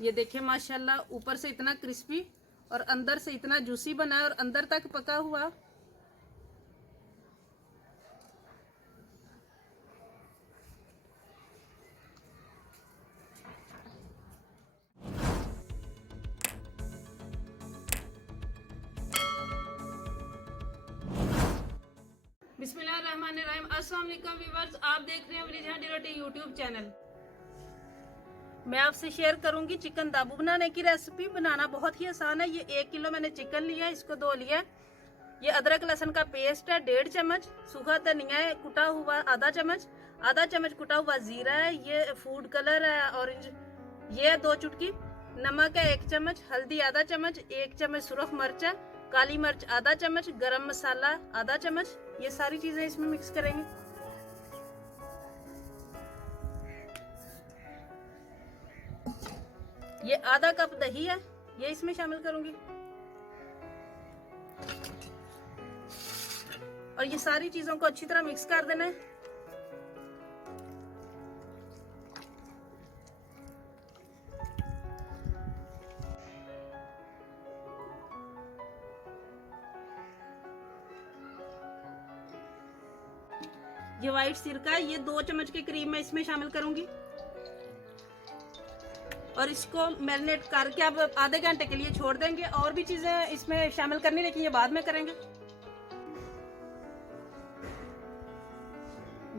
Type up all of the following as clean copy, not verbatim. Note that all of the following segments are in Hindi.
ये देखिए माशाल्लाह, ऊपर से इतना क्रिस्पी और अंदर से इतना जूसी बना है और अंदर तक पका हुआ। बिस्मिल्लाहिर्रहमानिर्रहीम। अस्सलाम वालेकुम व्यूअर्स, आप देख रहे हैं विलेज हांडी रोटी यूट्यूब चैनल। मैं आपसे शेयर करूंगी चिकन दाबू बनाने की रेसिपी। बनाना बहुत ही आसान है। ये 1 किलो मैंने चिकन लिया है, इसको धो लिया है। ये अदरक लहसुन का पेस्ट है 1.5 चम्मच, सूखा धनिया है कुटा हुआ आधा चम्मच कुटा हुआ जीरा है, ये फूड कलर है ऑरेंज, ये 2 चुटकी, नमक है 1 चम्मच, हल्दी आधा चम्मच, 1 चम्मच सुरख मिर्च है, काली मिर्च आधा चम्मच, गरम मसाला आधा चम्मच। ये सारी चीजें इसमें मिक्स करेंगे। ये आधा कप दही है, ये इसमें शामिल करूंगी। और ये सारी चीजों को अच्छी तरह मिक्स कर देना है। ये व्हाइट सिरका है, ये 2 चम्मच के करीब मैं इसमें शामिल करूंगी। और इसको मैरिनेट करके अब आधे घंटे के लिए छोड़ देंगे। और भी चीजें इसमें शामिल करनी, लेकिन ये बाद में करेंगे।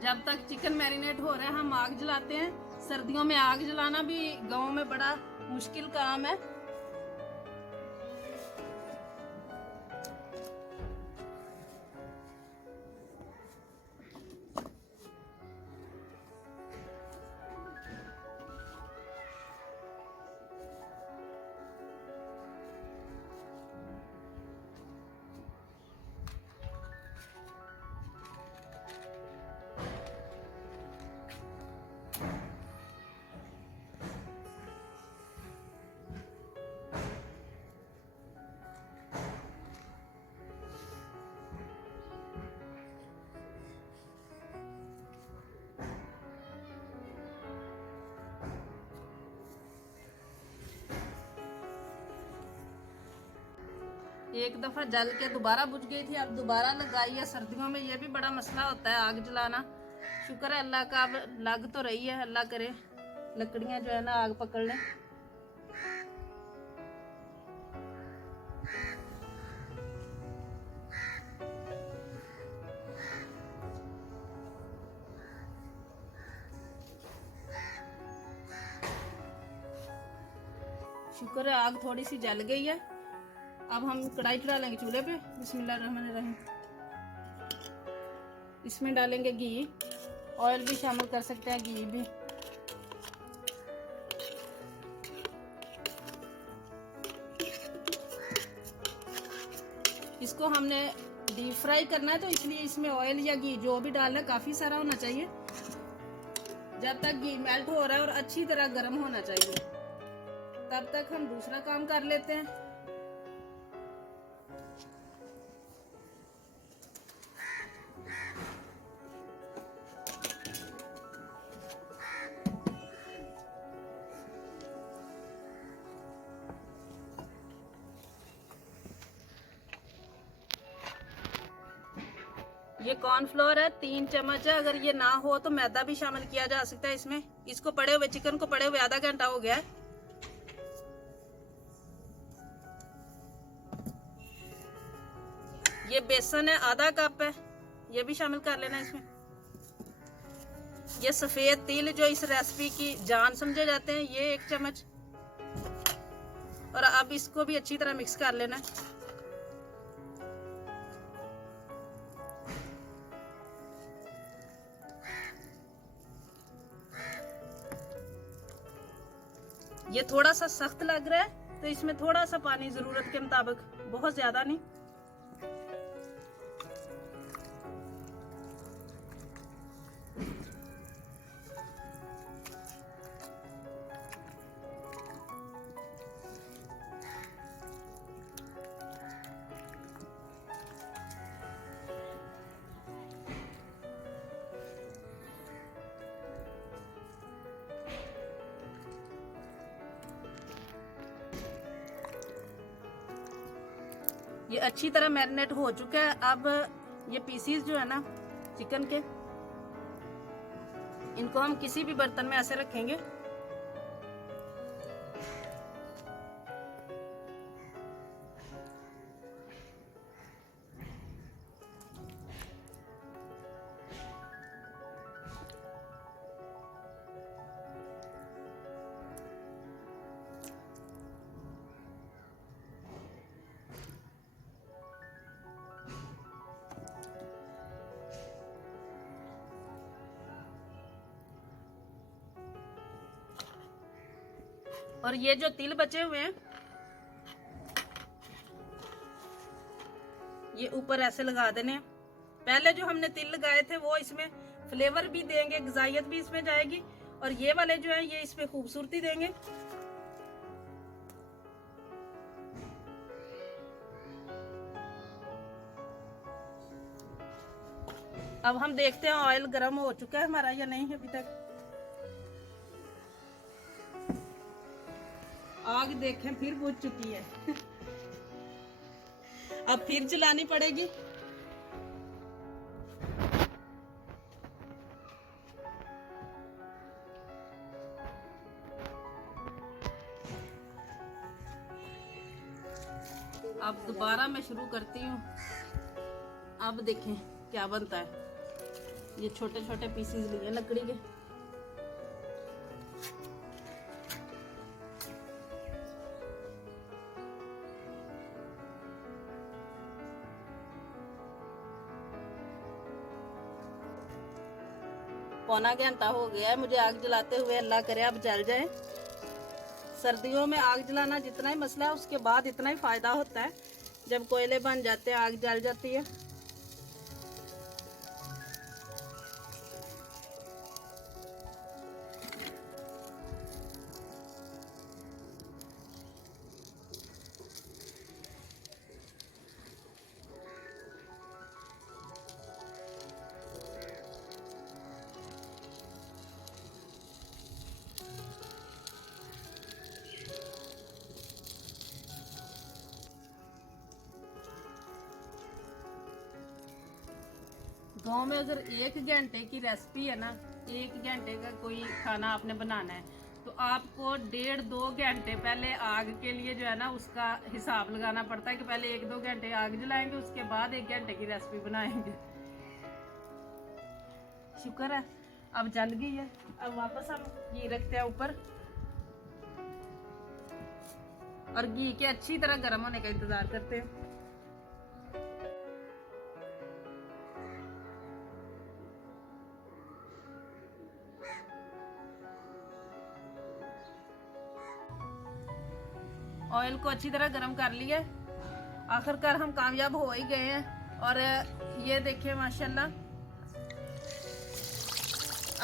जब तक चिकन मैरिनेट हो रहा है हम आग जलाते हैं। सर्दियों में आग जलाना भी गांव में बड़ा मुश्किल काम है। एक दफा जल के दोबारा बुझ गई थी, अब दोबारा लगाई है। सर्दियों में ये भी बड़ा मसला होता है आग जलाना। शुक्र है अल्लाह का, अब लग तो रही है। अल्लाह करे लकड़ियां जो है ना आग पकड़ लें। शुक्र है आग थोड़ी सी जल गई है। अब हम कढ़ाई चढ़ा लेंगे चूल्हे पे। बिस्मिल्लाहिर्रहमानिर्रहीम। इसमें डालेंगे घी, ऑयल भी शामिल कर सकते हैं, घी भी। इसको हमने डीप फ्राई करना है, तो इसलिए इसमें ऑयल या घी जो भी डालना है काफी सारा होना चाहिए। जब तक घी मेल्ट हो रहा है और अच्छी तरह गर्म होना चाहिए, तब तक हम दूसरा काम कर लेते हैं। ये कॉर्नफ्लोर है 3 चम्मच है। अगर ये ना हो तो मैदा भी शामिल किया जा सकता है इसमें। इसको पड़े हुए चिकन को पड़े हुए आधा घंटा हो गया है। ये बेसन है आधा कप है, ये भी शामिल कर लेना इसमें। ये सफेद तिल जो इस रेसिपी की जान समझे जाते हैं, ये 1 चम्मच। और अब इसको भी अच्छी तरह मिक्स कर लेना है। ये थोड़ा सा सख्त लग रहा है, तो इसमें थोड़ा सा पानी जरूरत के मुताबिक, बहुत ज्यादा नहीं। ये अच्छी तरह मैरिनेट हो चुका है। अब ये पीसीज जो है ना चिकन के, इनको हम किसी भी बर्तन में ऐसे रखेंगे। और ये जो तिल बचे हुए हैं ये ऊपर ऐसे लगा देने हैं। पहले जो हमने तिल लगाए थे वो इसमें फ्लेवर भी देंगे, ग़िज़ाइयत भी इसमें जाएगी, और ये वाले जो है ये इसमें खूबसूरती देंगे। अब हम देखते हैं ऑयल गर्म हो चुका है हमारा या नहीं अभी तक। आग देखें फिर बुझ चुकी है। अब फिर जलानी पड़ेगी। अब दोबारा मैं शुरू करती हूँ। अब देखें क्या बनता है। ये छोटे छोटे पीसेस लिए लकड़ी के। पौना घंटा हो गया है मुझे आग जलाते हुए, अल्लाह करे अब जल जाए। सर्दियों में आग जलाना जितना ही मसला है उसके बाद इतना ही फायदा होता है। जब कोयले बन जाते हैं आग जल जाती है। गांव में अगर 1 घंटे की रेसिपी है ना, 1 घंटे का कोई खाना आपने बनाना है तो आपको 1.5-2 घंटे पहले आग के लिए जो है ना उसका हिसाब लगाना पड़ता है कि पहले 1-2 घंटे आग जलाएंगे, उसके बाद 1 घंटे की रेसिपी बनाएंगे। शुक्र है अब जल गई है। अब वापस हम घी रखते हैं ऊपर और घी के अच्छी तरह गर्म होने का इंतजार करते हैं। ऑयल को अच्छी तरह गर्म कर लिया। आखिरकार हम कामयाब हो ही गए हैं। और ये देखिए माशाल्लाह।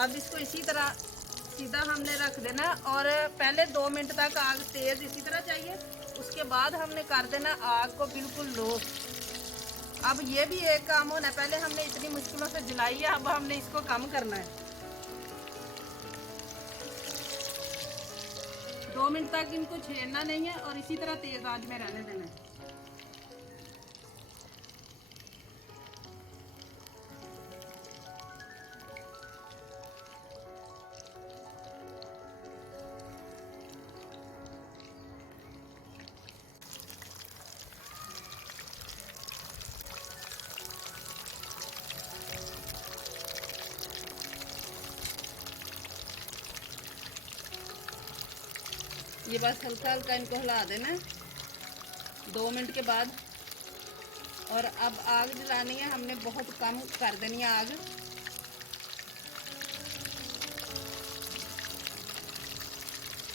अब इसको इसी तरह सीधा हमने रख देना और पहले 2 मिनट तक आग तेज इसी तरह चाहिए, उसके बाद हमने कर देना आग को बिल्कुल लो। अब ये भी एक काम होना है, पहले हमने इतनी मुश्किलों से जलाई है, अब हमने इसको कम करना है। 2 मिनट तक इनको छेड़ना नहीं है और इसी तरह तेज आंच में रहने देना है। ये बस हल्का हल्का इनको हिला देना है 2 मिनट के बाद। और अब आग जलानी है हमने बहुत कम कर देनी है आग।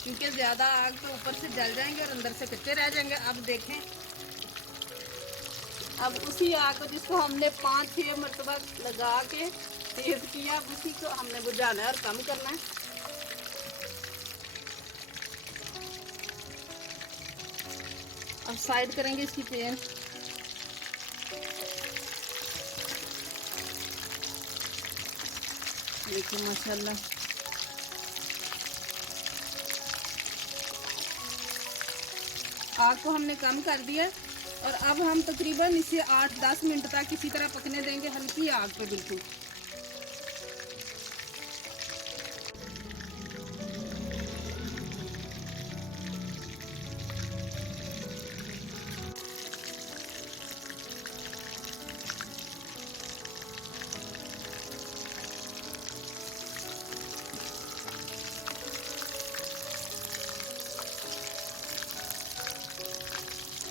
क्योंकि ज़्यादा आग तो ऊपर से जल जाएंगे और अंदर से कच्चे रह जाएंगे। अब देखें, अब उसी आग को जिसको हमने 5-6 मरतबा लगा के तेज किया, अब उसी को हमने बुझाना है और कम करना है। अब साइड करेंगे इसकी पेन। देखिए माशाल्लाह आग को हमने कम कर दिया और अब हम तकरीबन इसे 8-10 मिनट तक इसी तरह पकने देंगे, हल्की आग पे बिल्कुल।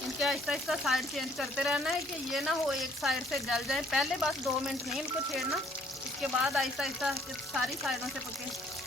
इनके आहिस्ता आहिस्ता साइड चेंज करते रहना है कि ये ना हो एक साइड से जल जाए। पहले बस 2 मिनट नहीं इनको छेड़ना, इसके बाद आहिस्ता आहिस्ता सारी साइडों से पके।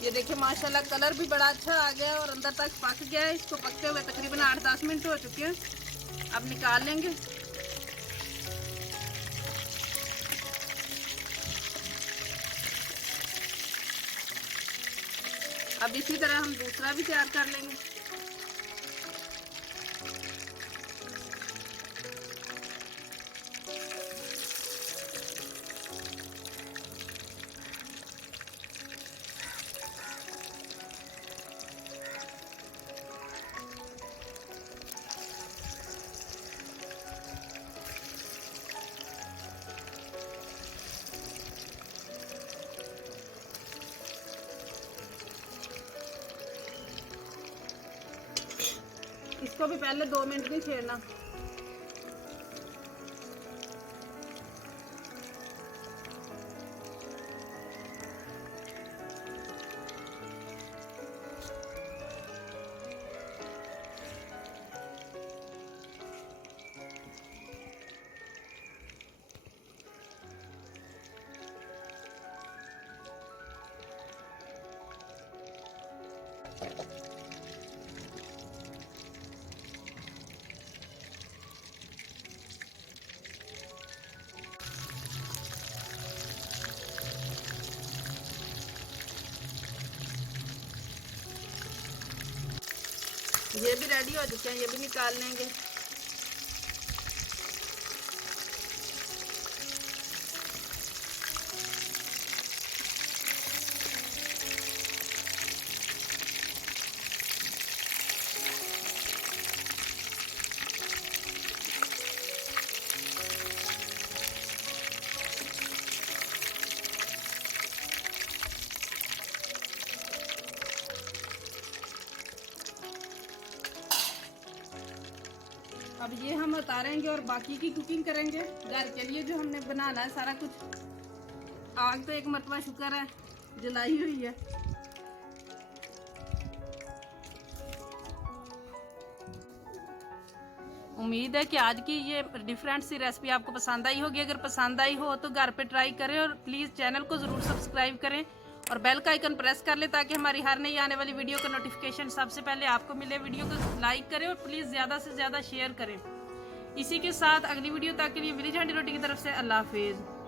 ये देखिए माशाल्लाह कलर भी बड़ा अच्छा आ गया है और अंदर तक पक गया है। इसको पकते हुए तकरीबन 8-10 मिनट हो चुके हैं। अब निकाल लेंगे। अब इसी तरह हम दूसरा भी तैयार कर लेंगे। इसको भी पहले 2 मिनट नहीं छेड़ना। ये भी रेडी हो चुके हैं, ये भी निकाल लेंगे। अब ये हम उतारेंगे और बाकी की कुकिंग करेंगे घर के लिए जो हमने बनाना है सारा कुछ। आग तो एक मरतबा शुक्र है जलाई हुई है। उम्मीद है कि आज की ये डिफरेंट सी रेसिपी आपको पसंद आई होगी। अगर पसंद आई हो तो घर पे ट्राई करें और प्लीज़ चैनल को ज़रूर सब्सक्राइब करें और बेल का आइकन प्रेस कर ले ताकि हमारी हर नई आने वाली वीडियो का नोटिफिकेशन सबसे पहले आपको मिले। वीडियो को लाइक करें और प्लीज़ ज़्यादा से ज़्यादा शेयर करें। इसी के साथ अगली वीडियो तक के लिए विलेज हांडी रोटी की तरफ से अल्लाह हाफिज़।